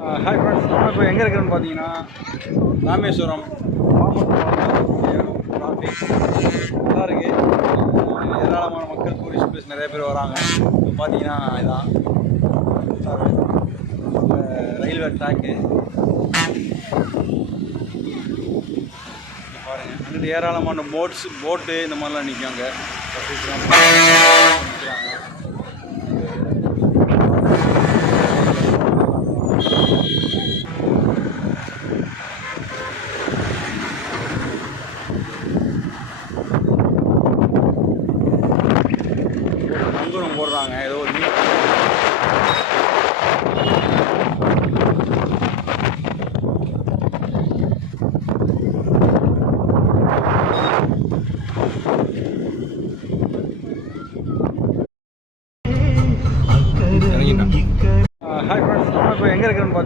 Hi friends, நம்ம இப்போ எங்கே இருக்கிறோன்னு பார்த்தீங்கன்னா ராமேஸ்வரம் டிராஃபிக் நல்லா இருக்குது. ஏராளமான மக்கள் டூரிஸ்ட் பிளேஸ் நிறைய பேர் வராங்க. இப்போ பார்த்தீங்கன்னா இதான் ரயில்வே ட்ராக்கு பாருங்கள். அங்கிட்டு ஏராளமான போட்டு இந்த மாதிரிலாம் நிற்காங்க.